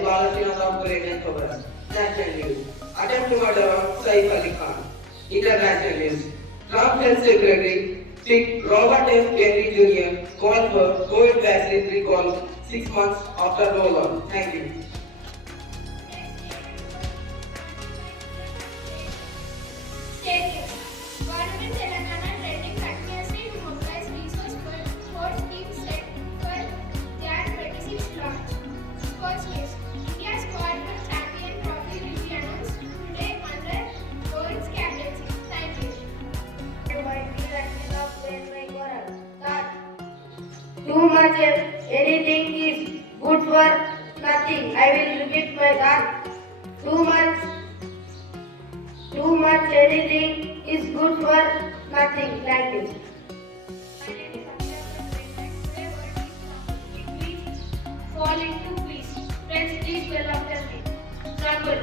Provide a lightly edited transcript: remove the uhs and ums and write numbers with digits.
by Balakrishna Great Cover. National News. Attempt to murder of Saif Ali Khan. International News. Trump Health Secretary picked Robert F. Kennedy Jr. called for COVID vaccine recall 6 months after rollout. Thank you. State Government Telangana trending continuously to mobilize resources for scheme set for Jan 26 launch. Sports news. India's squad for champion trophy will be announced today under Rohit's captaincy. Thank you. Too much anything is good for nothing. I will repeat my thought. Too much anything is good for nothing. Thank you. My name is Today word is from English. Fall into peace. Friends, please well after me. Gadwal.